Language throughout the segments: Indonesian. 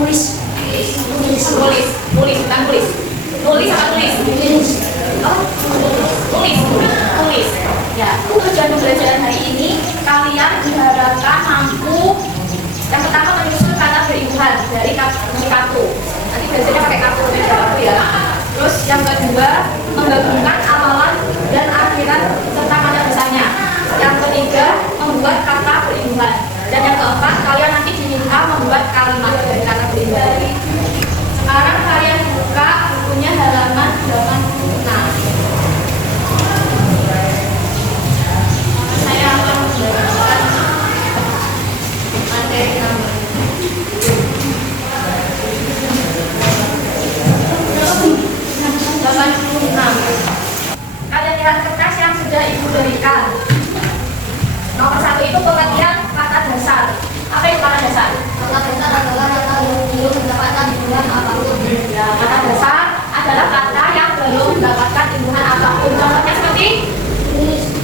tulis. Tulis, bukan tulis. Tulis apa tulis? Oh, tulis. Ya, tujuan pembelajaran hari ini kalian diharapkan mampu yang pertama menyusun kata berimbuhan dari kartu. Nanti belajarnya pakai kartu ya. Terus yang kedua menggabungkan amalan dan akhiran serta kata dasarnya. Yang ketiga membuat kata berimbuhan. Dan yang keempat kalian nanti diminta membuat kalimat dari kata berimbuhan. Sekarang kalian buka bukunya halaman 86. Saya akan membacakan materi namanya. Kalian lihat kertas yang sudah ibu berikan. Nomor 1 itu pengertian kata dasar. Apa itu kata dasar? Kata dasar adalah kata yang belum mendapatkan imbuhan apapun. Ya, kata dasar adalah kata yang belum mendapatkan imbuhan apapun. Contohnya seperti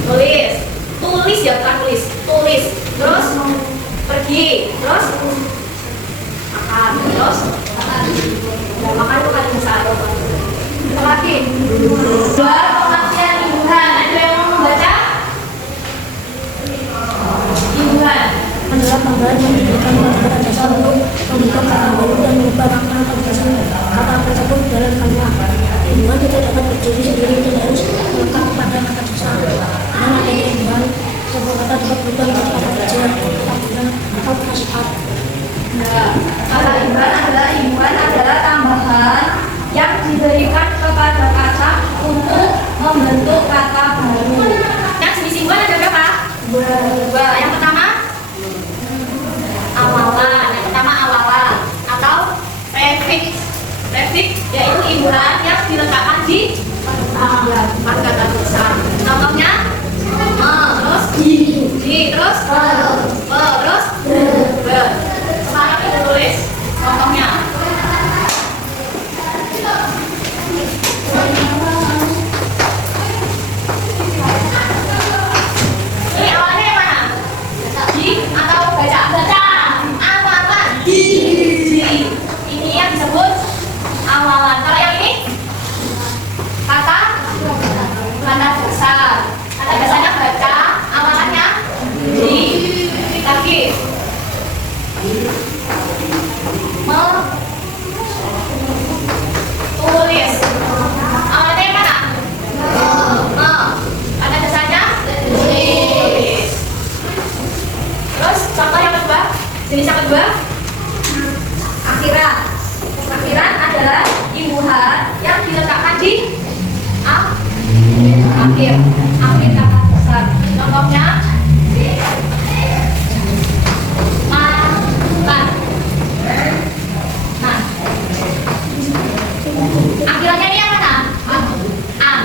tulis. Tulis ya, bukan tulis. Tulis. Terus pergi. Terus makan. Terus makan. Ya, makan itu kata dasar. Apa lagi? Dua pengertian imbuhan. Ada yang mau membaca? Imbuhan Adalah tambahan yang diberikan pada kata dasar untuk membentuk kata baru dan mengubah makna kata dasar kata tersebut dalam kalimat. Imbuhan tidak dapat berdiri sendiri dan harus melekat pada kata dasar. Dengan adanya imbuhan, sebuah kata dapat berubah menjadi kata kerja, kata guna, atau kata sifat. Nah, kata imbuhan adalah tambahan yang diberikan kepada kata untuk membentuk kata baru. Yang jenis imbuhan ada berapa? Dua. Yang pertama awalan atau prefix. Prefix yaitu imbuhan yang diletakkan di kata dasar. Contohnya terus di terus terus sekarang kita tulis contohnya. Ini awalnya yang mana? Di atau baca? Awalan. Di. Ini yang disebut awalan. Kalau yang ini kata dasar. Kata dasarnya baca, awalannya di. Lagi. Tulis. Awalannya yang mana? Kata dasarnya tulis. Terus contoh yang kedua, jenis yang kedua akhiran. Akhiran adalah imbuhan yang diletakkan di akhir kata dasar. Contohnya makan. Nah, akhirannya ini yang mana? An.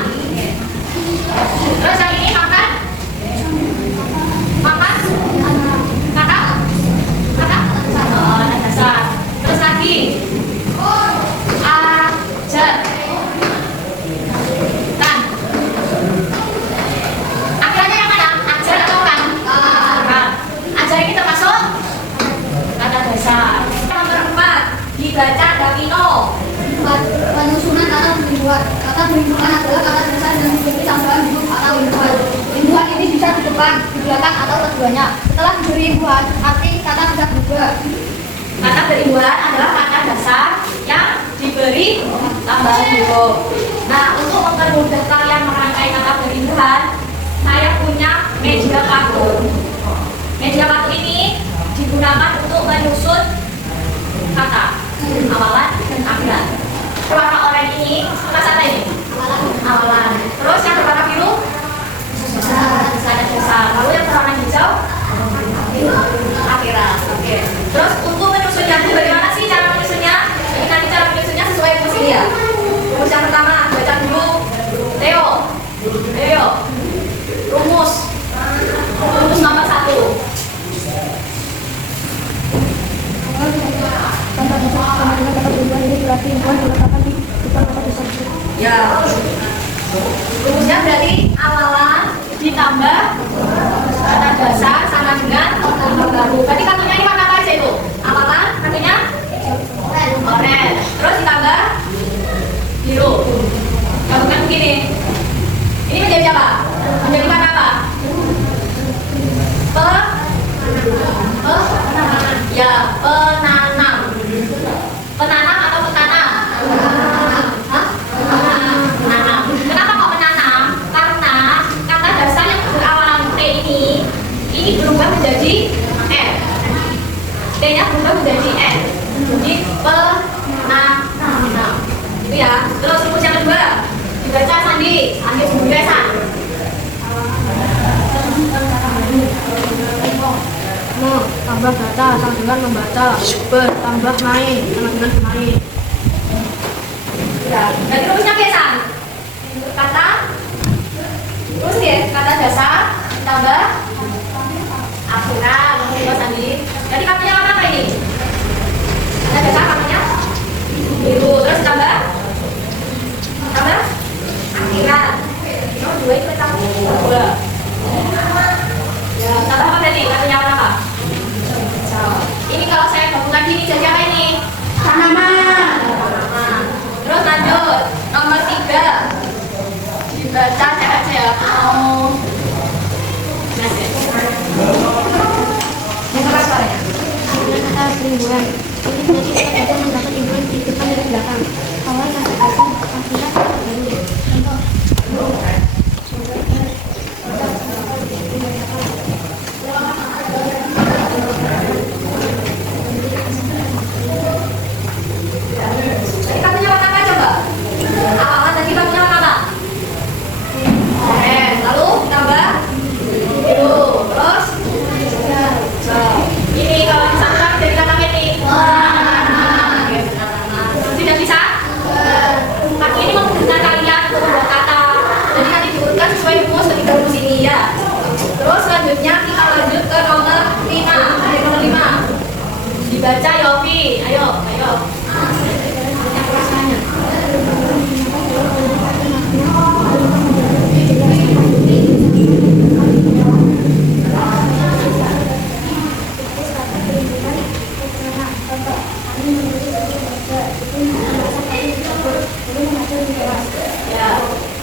Terus yang ini makan. Kata dasar. Terus lagi ajar. Kan. Akhirnya yang mana? Ajar atau kan? Ajar ini termasuk kata dasar. Nomor 4 dibaca Davino. Penyusunan kata berimbuhan. Kata berimbuhan adalah kata dasar yang diberi tambahan bentuk kata imbuhan. Imbuhan ini bisa di depan, di belakang, atau keduanya. Setelah diberi imbuhan, arti kata bisa berubah. Kata berimbuhan adalah kata dasar yang diberi tambahan bentuk. Nah, untuk mempermudah kalian merangkai kata berimbuhan, saya punya media kartu. Media kartu ini digunakan untuk menyusun kata awalan dan akhiran. Warna oranye ini kata apa ini? Awalan. Terus yang berwarna biru? Kata dasar. Lalu yang berwarna hijau? Akhiran. Oke. Terus untuk menyusunnya itu bagaimana sih cara menyusunnya? Ini nanti cara menyusunnya sesuai fungsi ya. Rumus yang pertama baca dulu. Theo. Rumus nomor 1. Kata berimbuhan ini berarti imbuhan diletakkan di depan kata dasar. Ya. Rumusnya berarti awalan ditambah kata dasar sama dengan kata baru. Berarti kartunya ini warna apa aja itu? Awalan, kartunya begini. Ini menjadi apa? Menjadi kata apa? Ya, penanam. Penanam atau petanam? Hah? Penanam. Kenapa kok menanam? Karena kata dasar yang berawalan T ini berubah menjadi N. T-nya berubah menjadi N. Jadi penanam. Itu ya. Terus rumus yang kedua dibaca Sandi. Sandi pembebasan. Tambah baca sama dengan membaca. Bertambah main sama dengan bermain. Ya, jadi rumusnya biasa. Kata terus ya, kata dasar tambah akurat, terus Sandi. Jadi katanya warna apa ini? Kata dasar katanya biru, terus tambah akhirat. Oh, dua itu tambah dua. Ya, tambah apa tadi? Katanya warna apa? Ini kalau saya gabungkan gini jadi apa ini? Tanaman. Terus lanjut nomor 3 dibaca saya aja ya. Yang keras suaranya. Kata perimbuhan. Ini berarti kita bisa mendapat imbuhan di depan dan di belakang. Awal kata dasar, akhirat, baru. Tadi kamunya warna apa coba? Awal tadi kamunya warna apa? Lalu tambah biru. Terus ini kalau disatukan jadi kata ini. Tidak bisa? Kaki ini memungkinkan kalian untuk membuat kata. Jadi nanti diurutkan sesuai rumus ketiga rumus ini ya. Terus selanjutnya kita lanjut ke nomor 5. Ada nomor 5. Dibaca Yofi. Ayo. Yang kelasnya. Ya.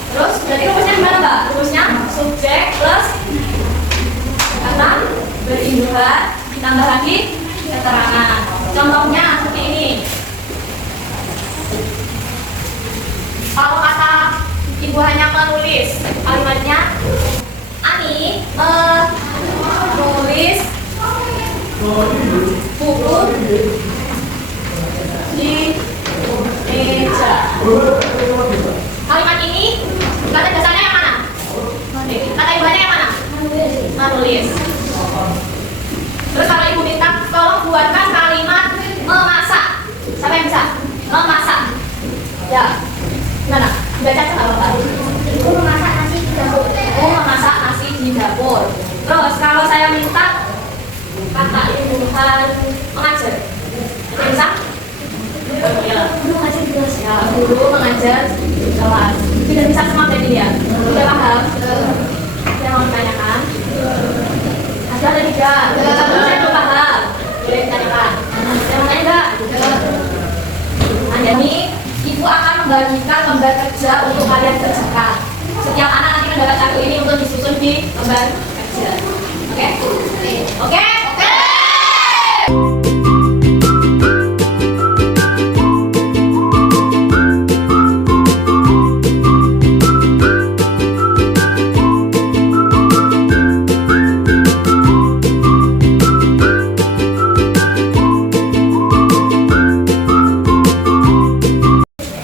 Terus jadi rumusnya gimana Mbak? Rumusnya subjek plus kata berimbuhan ditambah lagi keterangan. Contohnya seperti ini. Kalau kata ibu hanya menulis kalimatnya Ani menulis buku di meja. Kalimat ini kata dasarnya yang mana? Kata ibunya yang mana? Menulis. Terus kalau ibu minta tolong buatkan kalimat memasak. Siapa yang bisa? Memasak. Ya. Gimana? Baca sama Bapak. Ibu memasak nasi di dapur. Oh, memasak nasi di dapur. Terus kalau saya minta kata imbuhan mengajar. Bisa? Ya. Guru mengajar di kelas. Ya, guru mengajar di kelas. Tidak bisa semua tadi ya. Sudah paham? Saya mau ditanyakan. Ada tidak? Saya belum paham. Boleh ditanyakan. Saya mau tanya enggak? Jadi ibu akan membagikan lembar kerja untuk kalian kerjakan. Setiap anak nanti mendapat kartu ini untuk disusun di lembar kerja. Oke? Oke?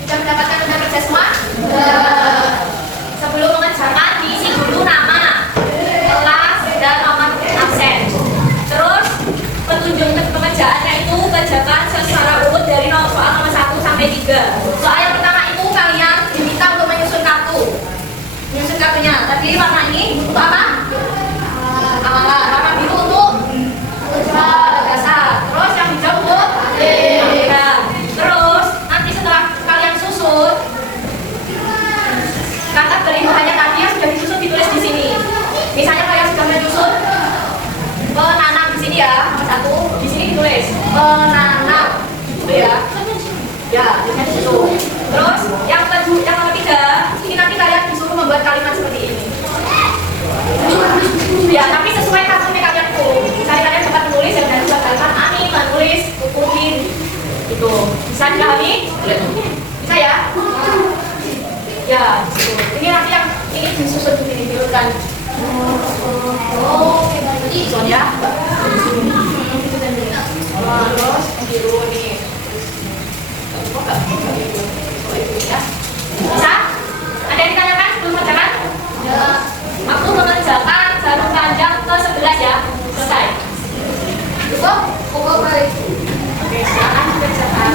Sudah mendapatkan lembar kerja semua? Sebelum mengerjakan diisi dulu nama, kelas, dan nomor absen. Terus petunjuk pekerjaannya itu kerjakan secara urut dari soal nomor 1 sampai 3. Soal yang pertama itu kalian diminta untuk menyusun kartu. Menyusun kartunya. Tadi warna ini untuk apa? Warna biru untuk dasar. Terus yang hijau untuk terus nanti setelah kalian susun kata berimbuhannya tadi yang sudah disusun ditulis di sini. Misalnya kalian sudah menyusun penanam di sini ya, nomor 1 di sini ditulis penanam, gitu ya. Ya, tulisnya di situ. Terus yang nomor 3 ini nanti membuat kalimat seperti ini. Ya, tapi sesuai kartunya kalian tuh. Misalnya kalian dapat menulis dan kalian kalimat Amin menulis kukuhin itu. Bisa dipahami? Bisa ya? Ya, gitu. Ini nanti yang ini disusun ini diurutkan. Oh, soalnya. Terus biru nih. Bisa? Ada yang ditanyakan sebelum pacaran? Ya. Aku mengerjakan jarum panjang ke-11 ya. Selesai. Cukup? Cukup, baik. Oke, silakan dikerjakan.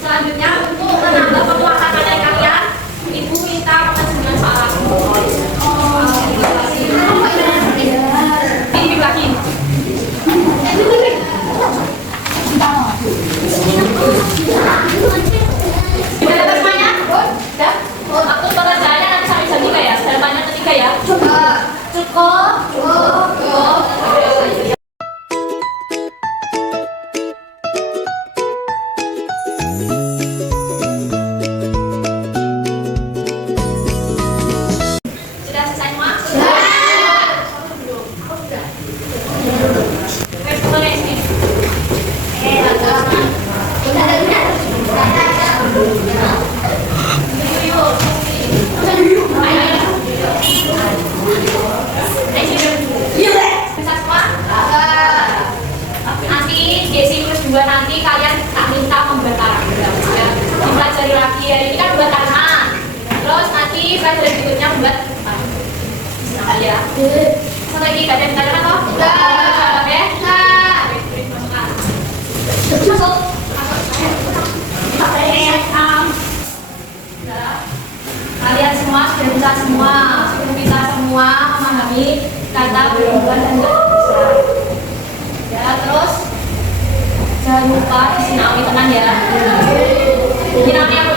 Selanjutnya untuk menambah penguasaan materi kalian, ibu minta pengajuan soal. Ini dibagi. Sudah dapat semuanya? Sudah? Aku pengerjaannya nanti sampai jam 3 ya. Jawabannya ketiga ya. Cukup. Nanti kalian tak minta membuat paragraf ya. Dipelajari lagi ya, ini kan buat tangan. Terus nanti pelajaran berikutnya buat nah, ya. Satu lagi gak ada yang tanya toh? Enggak. Oke? Enggak. Masuk. Kalian semua sudah bisa semua, kita semua memahami kata berhubungan dan bisa. Ya, terus jangan lupa disinawi tenan ya. Ini namanya